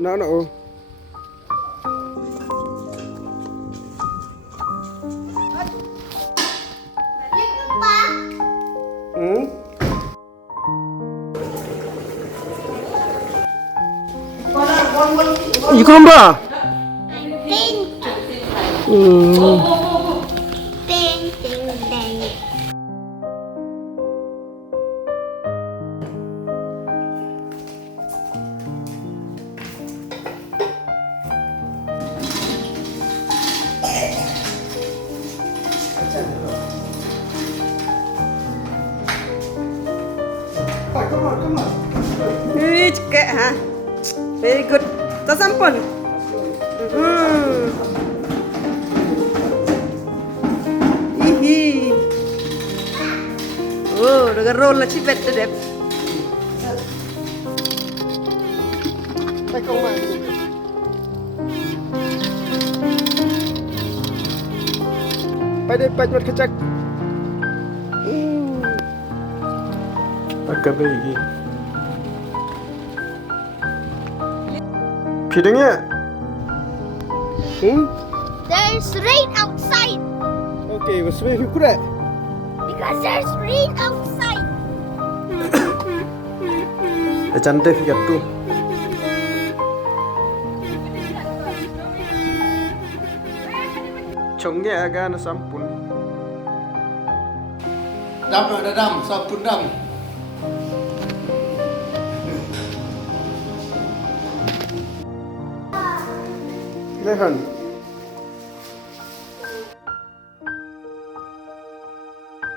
No. 이건 봐. Come on. Cek ha. Very good. Tak sampun. Hihi. Oh, dengan roll lah cipet tu dep. Tay công lại. Bay mặt kecak. Agak baik. Pidangnya? There's rain outside. Okay, what's with you kuda? Because there's rain outside. Cantik fikat tu. Chongnya agak na sampun. Dam, sampun dam. Lehan.